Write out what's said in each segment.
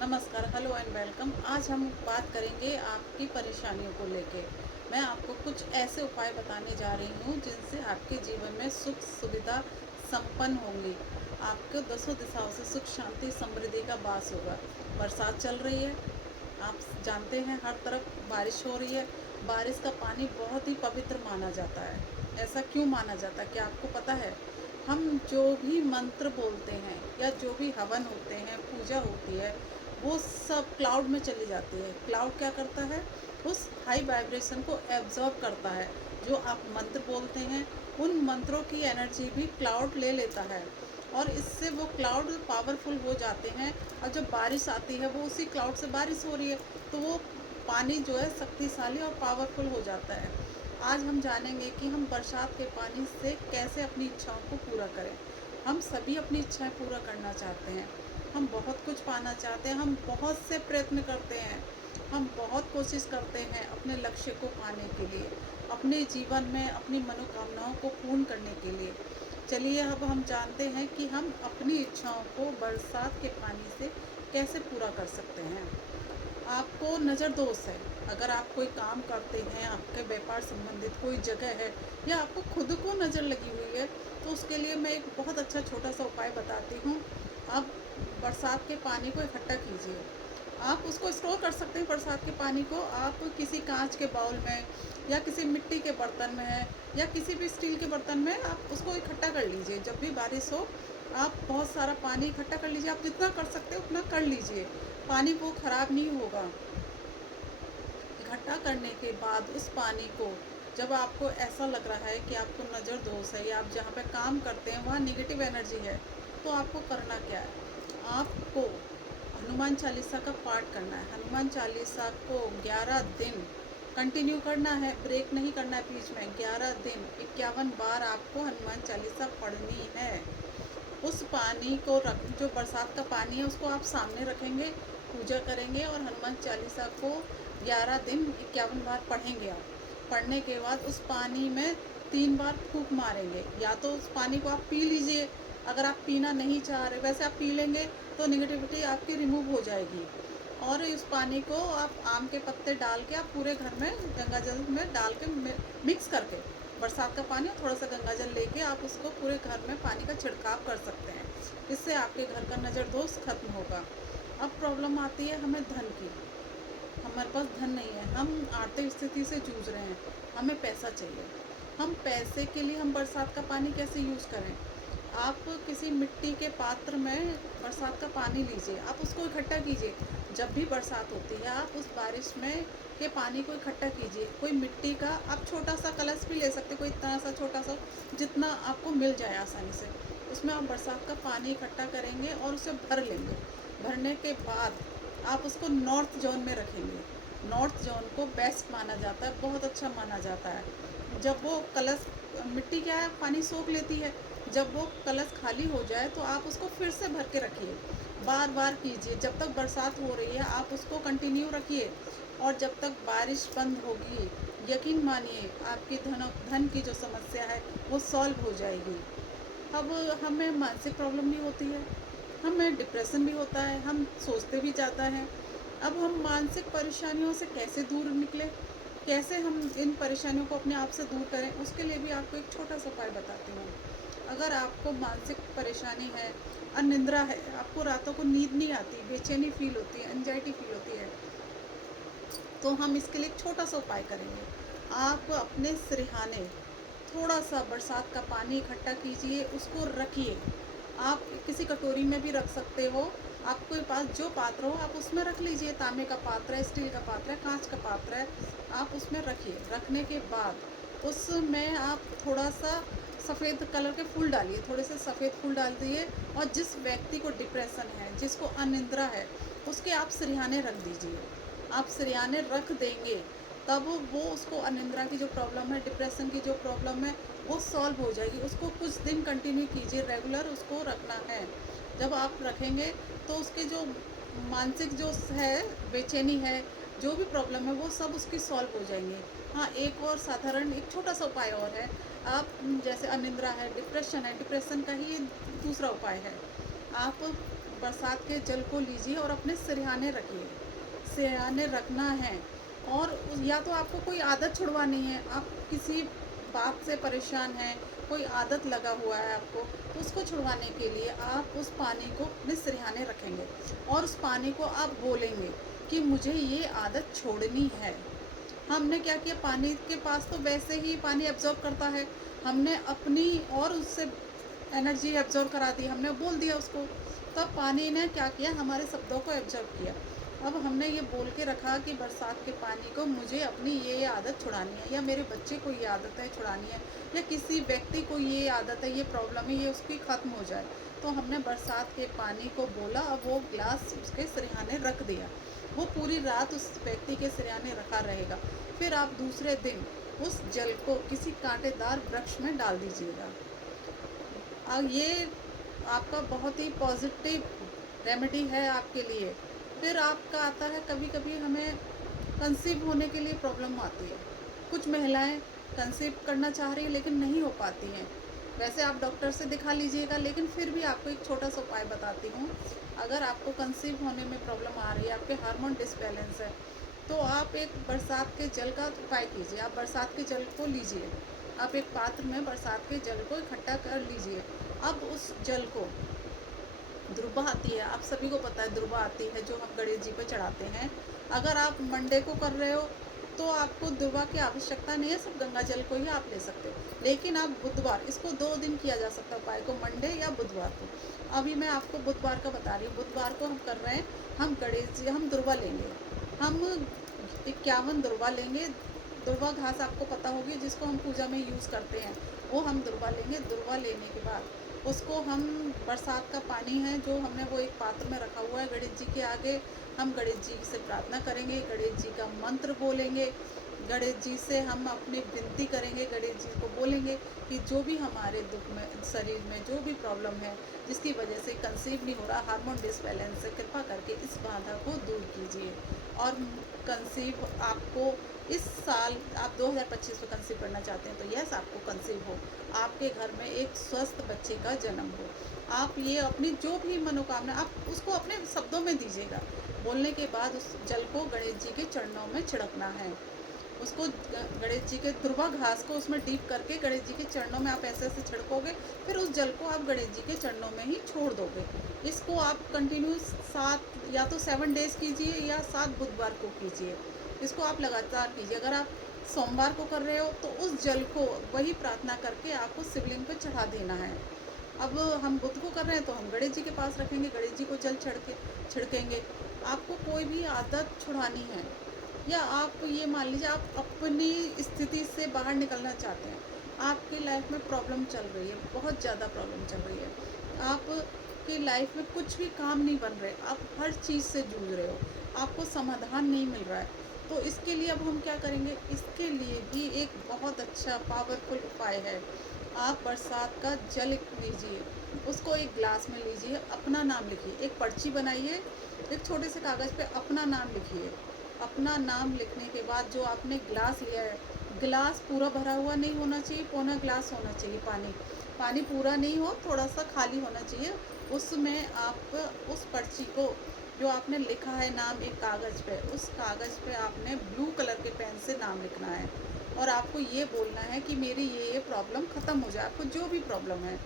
नमस्कार, hello and welcome. आज हम बात करेंगे आपकी परेशानियों को लेके। मैं आपको कुछ ऐसे उपाय बताने जा रही हूँ जिनसे आपके जीवन में सुख सुविधा संपन्न होंगी। आपको दसों दिशाओं से सुख शांति समृद्धि का वास होगा। बरसात चल रही है, आप जानते हैं हर तरफ बारिश हो रही है। बारिश का पानी बहुत ही पवित्र माना जाता है। ऐसा क्यों माना जाता है, क्या आपको पता है? हम जो भी मंत्र बोलते हैं या जो भी हवन होते हैं, पूजा होती है, वो सब क्लाउड में चली जाती है। क्लाउड क्या करता है? उस हाई वाइब्रेशन को एब्जॉर्ब करता है। जो आप मंत्र बोलते हैं, उन मंत्रों की एनर्जी भी क्लाउड ले लेता है और इससे वो क्लाउड पावरफुल हो जाते हैं। और जब बारिश आती है, वो उसी क्लाउड से बारिश हो रही है, तो वो पानी जो है शक्तिशाली और पावरफुल हो जाता है। आज हम जानेंगे कि हम बरसात के पानी से कैसे अपनी इच्छाओं को पूरा करें। हम सभी अपनी इच्छाएं पूरा करना चाहते हैं, हम बहुत कुछ पाना चाहते हैं, हम बहुत से प्रयत्न करते हैं, हम बहुत कोशिश करते हैं अपने लक्ष्य को पाने के लिए, अपने जीवन में अपनी मनोकामनाओं को पूर्ण करने के लिए। चलिए अब हम जानते हैं कि हम अपनी इच्छाओं को बरसात के पानी से कैसे पूरा कर सकते हैं। आपको नज़र दोष है, अगर आप कोई काम करते हैं, आपके व्यापार संबंधित कोई जगह है या आपको खुद को नज़र लगी हुई है, तो उसके लिए मैं एक बहुत अच्छा छोटा सा उपाय बताती हूँ। आप बरसात के पानी को इकट्ठा कीजिए। आप उसको स्टोर कर सकते हैं। बरसात के पानी को आप किसी कांच के बाउल में या किसी मिट्टी के बर्तन में है या किसी भी स्टील के बर्तन में आप उसको इकट्ठा कर लीजिए। जब भी बारिश हो, आप बहुत सारा पानी इकट्ठा कर लीजिए। आप जितना कर सकते हो उतना कर लीजिए, पानी वो ख़राब नहीं होगा। इकट्ठा करने के बाद उस पानी को, जब आपको ऐसा लग रहा है कि आपको नज़र दोष है या आप जहाँ पे काम करते हैं वहाँ निगेटिव एनर्जी है, तो आपको करना क्या है? आपको हनुमान चालीसा का पाठ करना है। हनुमान चालीसा को 11 दिन कंटिन्यू करना है, ब्रेक नहीं करना है बीच में। 11 दिन 51 बार आपको हनुमान चालीसा पढ़नी है। उस पानी को रख, जो बरसात का पानी है उसको आप सामने रखेंगे, पूजा करेंगे और हनुमान चालीसा को 11 दिन 51 बार पढ़ेंगे। आप पढ़ने के बाद उस पानी में 3 बार फूंक मारेंगे। या तो उस पानी को आप पी लीजिए, अगर आप पीना नहीं चाह रहे, वैसे आप पी लेंगे तो निगेटिविटी आपकी रिमूव हो जाएगी। और इस पानी को आप आम के पत्ते डाल के आप पूरे घर में गंगा जल में डाल के मिक्स करके, बरसात का पानी और थोड़ा सा गंगा जल लेके आप उसको पूरे घर में पानी का छिड़काव कर सकते हैं। इससे आपके घर का नज़र दोष खत्म होगा। अब प्रॉब्लम आती है हमें धन की। हमारे पास धन नहीं है, हम आर्थिक स्थिति से जूझ रहे हैं, हमें पैसा चाहिए। हम पैसे के लिए हम बरसात का पानी कैसे यूज़ करें? आप किसी मिट्टी के पात्र में बरसात का पानी लीजिए, आप उसको इकट्ठा कीजिए। जब भी बरसात होती है, आप उस बारिश में के पानी को इकट्ठा कीजिए। कोई मिट्टी का आप छोटा सा कलश भी ले सकते, कोई इतना सा छोटा सा जितना आपको मिल जाए आसानी से। उसमें आप बरसात का पानी इकट्ठा करेंगे और उसे भर लेंगे। भरने के बाद आप उसको नॉर्थ जोन में रखेंगे। नॉर्थ जोन को बेस्ट माना जाता है, बहुत अच्छा माना जाता है। जब वो कलश, मिट्टी क्या है, पानी सोख लेती है। जब वो कलश खाली हो जाए तो आप उसको फिर से भर के रखिए। बार बार कीजिए, जब तक बरसात हो रही है आप उसको कंटिन्यू रखिए और जब तक बारिश बंद होगी, यकीन मानिए आपकी धन की जो समस्या है वो सॉल्व हो जाएगी। अब हमें मानसिक प्रॉब्लम भी होती है, हमें डिप्रेशन भी होता है, हम सोचते भी ज़्यादा हैं। अब हम मानसिक परेशानियों से कैसे दूर निकलें, कैसे हम इन परेशानियों को अपने आप से दूर करें, उसके लिए भी आपको एक छोटा सा उपाय बताती हूँ। अगर आपको मानसिक परेशानी है, अनिद्रा है, आपको रातों को नींद नहीं आती, बेचैनी फील होती है, एंजाइटी फील होती है, तो हम इसके लिए एक छोटा सा उपाय करेंगे। आप अपने सिरहाने थोड़ा सा बरसात का पानी इकट्ठा कीजिए, उसको रखिए। आप किसी कटोरी में भी रख सकते हो, आपके पास जो पात्र हो आप उसमें रख लीजिए। तांबे का पात्र है, स्टील का पात्र है, कांच का पात्र है, आप उसमें रखिए। रखने के बाद उसमें आप थोड़ा सा सफ़ेद कलर के फूल डालिए, थोड़े से सफ़ेद फूल डाल दिए। और जिस व्यक्ति को डिप्रेशन है, जिसको अनिद्रा है, उसके आप सिरहाने रख दीजिए। आप सिरहाने रख देंगे तब वो, उसको अनिद्रा की जो प्रॉब्लम है, डिप्रेशन की जो प्रॉब्लम है, वो सॉल्व हो जाएगी। उसको कुछ दिन कंटिन्यू कीजिए, रेगुलर उसको रखना है। जब आप रखेंगे तो उसके जो मानसिक जो है, बेचैनी है, जो भी प्रॉब्लम है, वो सब उसकी सॉल्व हो जाएंगी। हाँ, एक और साधारण एक छोटा सा उपाय और है। आप जैसे अनिद्रा है, डिप्रेशन है, डिप्रेशन का ही दूसरा उपाय है। आप बरसात के जल को लीजिए और अपने सिरहाने रखिए, सिरहाने रखना है। और या तो आपको कोई आदत छुड़वानी है, आप किसी बात से परेशान हैं, कोई आदत लगा हुआ है आपको, तो उसको छुड़वाने के लिए आप उस पानी को अपने सिरहाने रखेंगे और उस पानी को आप बोलेंगे कि मुझे ये आदत छोड़नी है। हमने क्या किया, पानी के पास तो वैसे ही पानी एब्जॉर्ब करता है, हमने अपनी और उससे एनर्जी एब्जॉर्ब करा दी, हमने बोल दिया उसको। तब पानी ने क्या किया, हमारे शब्दों को एब्जॉर्ब किया। अब हमने ये बोल के रखा कि बरसात के पानी को मुझे अपनी ये आदत छुड़ानी है, या मेरे बच्चे को ये आदत है छुड़ानी है, या किसी व्यक्ति को ये आदत है, ये प्रॉब्लम है, ये उसकी ख़त्म हो जाए। तो हमने बरसात के पानी को बोला, अब वो गिलास उसके सिरहाने रख दिया, वो पूरी रात उस व्यक्ति के सिरहाने रखा रहेगा। फिर आप दूसरे दिन उस जल को किसी कांटेदार वृक्ष में डाल दीजिएगा। ये आपका बहुत ही पॉजिटिव रेमेडी है आपके लिए। फिर आपका आता है, कभी कभी हमें कंसीव होने के लिए प्रॉब्लम आती है, कुछ महिलाएं कंसीव करना चाह रही हैं लेकिन नहीं हो पाती हैं। वैसे आप डॉक्टर से दिखा लीजिएगा, लेकिन फिर भी आपको एक छोटा सा उपाय बताती हूँ। अगर आपको कंसीव होने में प्रॉब्लम आ रही है, आपके हार्मोन डिसबैलेंस है, तो आप एक बरसात के जल का उपाय कीजिए। आप बरसात के जल को लीजिए, आप एक पात्र में बरसात के जल को इकट्ठा कर लीजिए। अब उस जल को, दुर्वा आती है, आप सभी को पता है दुर्वा आती है जो हम गणेश जी पे चढ़ाते हैं। अगर आप मंडे को कर रहे हो तो आपको दुर्वा की आवश्यकता नहीं है, सिर्फ गंगा जल को ही आप ले सकते हो। लेकिन आप बुधवार, इसको 2 दिन किया जा सकता है उपाय को, मंडे या बुधवार को। अभी मैं आपको बुधवार का बता रही हूँ। बुधवार को हम कर रहे हैं, हम गणेश जी, हम दुर्वा लेंगे, हम 51 दुर्वा लेंगे। दुर्वा घास आपको पता होगी जिसको हम पूजा में यूज़ करते हैं, वो हम दुर्वा लेंगे। दुर्वा लेने के बाद उसको हम, बरसात का पानी है जो हमने वो एक पात्र में रखा हुआ है गणेश जी के आगे, हम गणेश जी से प्रार्थना करेंगे, गणेश जी का मंत्र बोलेंगे, गणेश जी से हम अपनी विनती करेंगे, गणेश जी को बोलेंगे कि जो भी हमारे दुख में, शरीर में जो भी प्रॉब्लम है जिसकी वजह से कंसीव नहीं हो रहा, हार्मोन डिसबैलेंस से, कृपा करके इस बाधा को दूर कीजिए। और कंसीव आपको इस साल, आप 2025 में कंसीव करना चाहते हैं तो यस, आपको कंसीव हो, आपके घर में एक स्वस्थ बच्चे का जन्म हो। आप ये अपनी जो भी मनोकामना, आप उसको अपने शब्दों में दीजिएगा। बोलने के बाद उस जल को गणेश जी के चरणों में छिड़कना है। उसको गणेश जी के दुर्वा घास को उसमें डीप करके गणेश जी के चरणों में आप ऐसे ऐसे छिड़कोगे, फिर उस जल को आप गणेश जी के चरणों में ही छोड़ दोगे। इसको आप कंटिन्यू 7 या तो 7 डेज़ कीजिए या 7 बुधवार को कीजिए। इसको आप लगातार कीजिए। अगर आप सोमवार को कर रहे हो तो उस जल को वही प्रार्थना करके आपको शिवलिंग पर चढ़ा देना है। अब हम बुध को कर रहे हैं तो हम गणेश जी के पास रखेंगे, गणेश जी को जल छिड़केंगे। आपको कोई भी आदत छुड़ानी है, या आप ये मान लीजिए आप अपनी स्थिति से बाहर निकलना चाहते हैं, आपकी लाइफ में प्रॉब्लम चल रही है, बहुत ज़्यादा प्रॉब्लम चल रही है, आपकी लाइफ में कुछ भी काम नहीं बन रहे, आप हर चीज़ से जूझ रहे हो, आपको समाधान नहीं मिल रहा है, तो इसके लिए अब हम क्या करेंगे, इसके लिए भी एक बहुत अच्छा पावरफुल उपाय है। आप बरसात का जल लीजिए, उसको एक गिलास में लीजिए, अपना नाम लिखिए, एक पर्ची बनाइए, एक छोटे से कागज़ पे अपना नाम लिखिए। अपना नाम लिखने के बाद जो आपने गिलास लिया है, गिलास पूरा भरा हुआ नहीं होना चाहिए, पौना गिलास होना चाहिए पानी, पानी पूरा नहीं हो, थोड़ा सा खाली होना चाहिए। उसमें आप उस पर्ची को, जो आपने लिखा है नाम एक कागज़ पे, उस कागज़ पे आपने ब्लू कलर के पेन से नाम लिखना है और आपको ये बोलना है कि मेरी ये प्रॉब्लम ख़त्म हो जाए। आपको जो भी प्रॉब्लम है,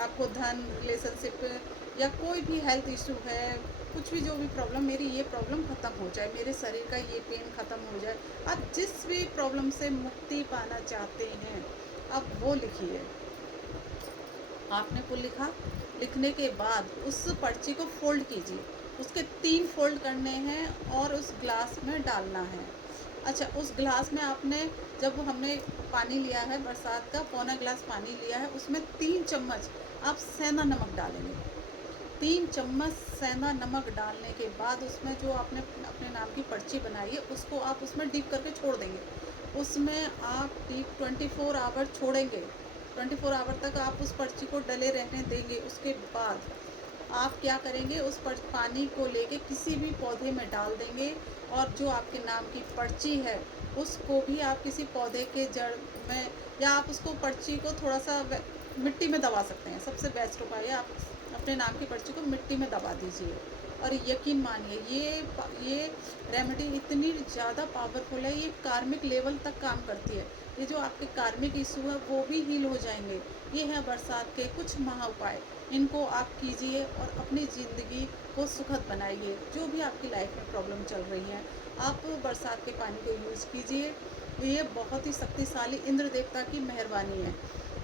आपको धन, रिलेशनशिप या कोई भी हेल्थ इशू है, कुछ भी जो भी प्रॉब्लम, मेरी ये प्रॉब्लम ख़त्म हो जाए, मेरे शरीर का ये पेन ख़त्म हो जाए। आप जिस भी प्रॉब्लम से मुक्ति पाना चाहते हैं, आप वो लिखिए। आपने वो लिखा, लिखने के बाद उस पर्ची को फोल्ड कीजिए, उसके 3 फोल्ड करने हैं और उस ग्लास में डालना है। अच्छा, उस ग्लास में आपने, जब हमने पानी लिया है बरसात का, पौना गिलास पानी लिया है, उसमें 3 चम्मच आप सेंधा नमक डालेंगे। 3 चम्मच सेंधा नमक डालने के बाद उसमें जो आपने अपने नाम की पर्ची बनाई है, उसको आप उसमें डीप करके छोड़ देंगे। उसमें आप डीप 24 आवर छोड़ेंगे, 24 आवर तक आप उस पर्ची को डले रहने देंगे। उसके बाद आप क्या करेंगे, उस पर पानी को लेके किसी भी पौधे में डाल देंगे, और जो आपके नाम की पर्ची है उसको भी आप किसी पौधे के जड़ में, या आप उसको पर्ची को थोड़ा सा मिट्टी में दबा सकते हैं। सबसे बेस्ट उपाय है, आप अपने नाम की पर्ची को मिट्टी में दबा दीजिए और यकीन मानिए ये रेमेडी इतनी ज़्यादा पावरफुल है, ये कार्मिक लेवल तक काम करती है। ये जो आपके कार्मिक इशू है वो भी हील हो जाएंगे। ये हैं बरसात के कुछ महा उपाय, इनको आप कीजिए और अपनी ज़िंदगी को सुखद बनाइए। जो भी आपकी लाइफ में प्रॉब्लम चल रही हैं, आप बरसात के पानी को यूज़ कीजिए। ये बहुत ही शक्तिशाली इंद्र देवता की मेहरबानी है।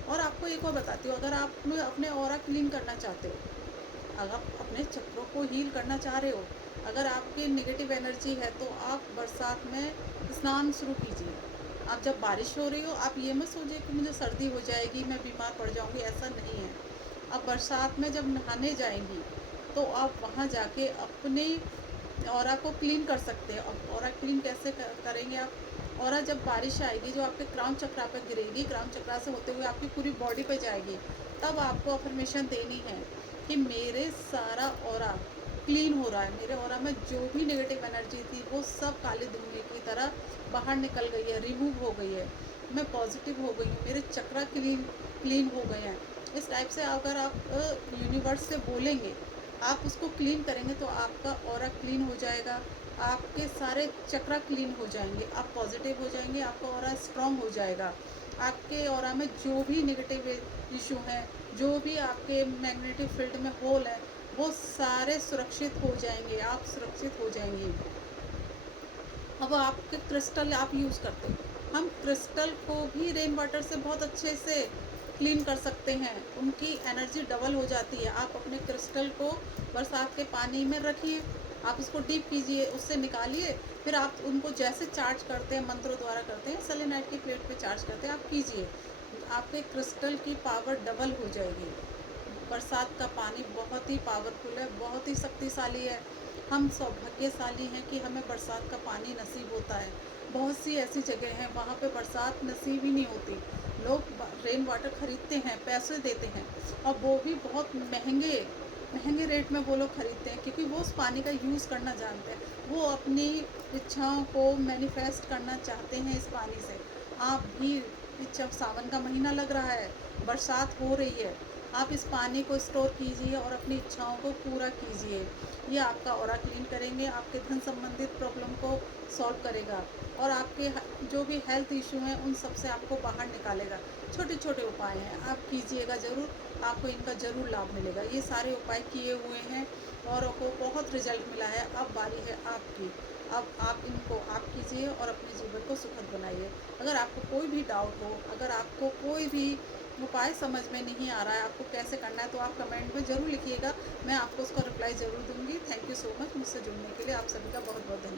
और आपको एक और बताती हूँ, अगर आप अपने ऑरा क्लीन करना चाहते हो, अगर आप अपने चक्रों को हील करना चाह रहे हो, अगर आपकी नेगेटिव एनर्जी है, तो आप बरसात में स्नान शुरू कीजिए। आप जब बारिश हो रही हो, आप ये मत सोचिए कि मुझे सर्दी हो जाएगी, मैं बीमार पड़ जाऊंगी, ऐसा नहीं है। आप बरसात में जब नहाने जाएंगी तो आप वहाँ जाके अपने ऑरा को क्लीन कर सकते हैं। अब ऑरा क्लीन कैसे करेंगे आप? ऑरा जब बारिश आएगी, जो आपके क्राउन चक्रा पर गिरेगी, क्राउन चक्रा से होते हुए आपकी पूरी बॉडी पे जाएगी, तब आपको अफर्मेशन देनी है कि मेरे सारा ऑरा क्लीन हो रहा है, मेरे ऑरा में जो भी नेगेटिव एनर्जी थी वो सब काले धुएं की तरह बाहर निकल गई है, रिमूव हो गई है, मैं पॉजिटिव हो गई हूँ, मेरे चक्रा क्लीन हो गए हैं। इस टाइप से अगर आप यूनिवर्स से बोलेंगे, आप उसको क्लीन करेंगे, तो आपका ऑरा क्लीन हो जाएगा, आपके सारे चक्रा क्लीन हो जाएंगे, आप पॉजिटिव हो जाएंगे, आपका ऑरा स्ट्रॉन्ग हो जाएगा। आपके ऑरा में जो भी नेगेटिव इशू हैं, जो भी आपके मैग्नेटिक फील्ड में होल है, वो सारे सुरक्षित हो जाएंगे, आप सुरक्षित हो जाएंगे। अब आपके क्रिस्टल आप यूज़ करते हो, हम क्रिस्टल को भी रेन वाटर से बहुत अच्छे से क्लीन कर सकते हैं, उनकी एनर्जी डबल हो जाती है। आप अपने क्रिस्टल को बरसात के पानी में रखिए, आप उसको डीप कीजिए, उससे निकालिए, फिर आप उनको जैसे चार्ज करते हैं, मंत्रों द्वारा करते हैं, सेलेनाइट की प्लेट पे चार्ज करते हैं, आप कीजिए, आपके क्रिस्टल की पावर डबल हो जाएगी। बरसात का पानी बहुत ही पावरफुल है, बहुत ही शक्तिशाली है। हम सौभाग्यशाली हैं कि हमें बरसात का पानी नसीब होता है। बहुत सी ऐसी जगह हैं वहाँ पे बरसात नसीब ही नहीं होती, लोग रेन वाटर ख़रीदते हैं, पैसे देते हैं, और वो भी बहुत महंगे महंगे रेट में वो लोग ख़रीदते हैं, क्योंकि वो उस पानी का यूज़ करना जानते हैं, वो अपनी इच्छाओं को मैनिफेस्ट करना चाहते हैं इस पानी से। आप भी, जब सावन का महीना लग रहा है, बरसात हो रही है, आप इस पानी को स्टोर कीजिए और अपनी इच्छाओं को पूरा कीजिए। ये आपका ऑरा क्लीन करेंगे, आपके धन संबंधित प्रॉब्लम को सॉल्व करेगा, और आपके जो भी हेल्थ इशू हैं उन सब से आपको बाहर निकालेगा। छोटे छोटे उपाय हैं, आप कीजिएगा ज़रूर, आपको इनका ज़रूर लाभ मिलेगा। ये सारे उपाय किए हुए हैं और को बहुत रिजल्ट मिला है। अब बारी है आपकी, अब आप इनको आप कीजिए और अपने जीवन को सुखद बनाइए। अगर आपको कोई भी डाउट हो, अगर आपको कोई भी उपाय समझ में नहीं आ रहा है, आपको कैसे करना है, तो आप कमेंट में ज़रूर लिखिएगा, मैं आपको उसका रिप्लाई ज़रूर दूंगी। थैंक यू सो मच मुझसे जुड़ने के लिए, आप सभी का बहुत बहुत धन्यवाद।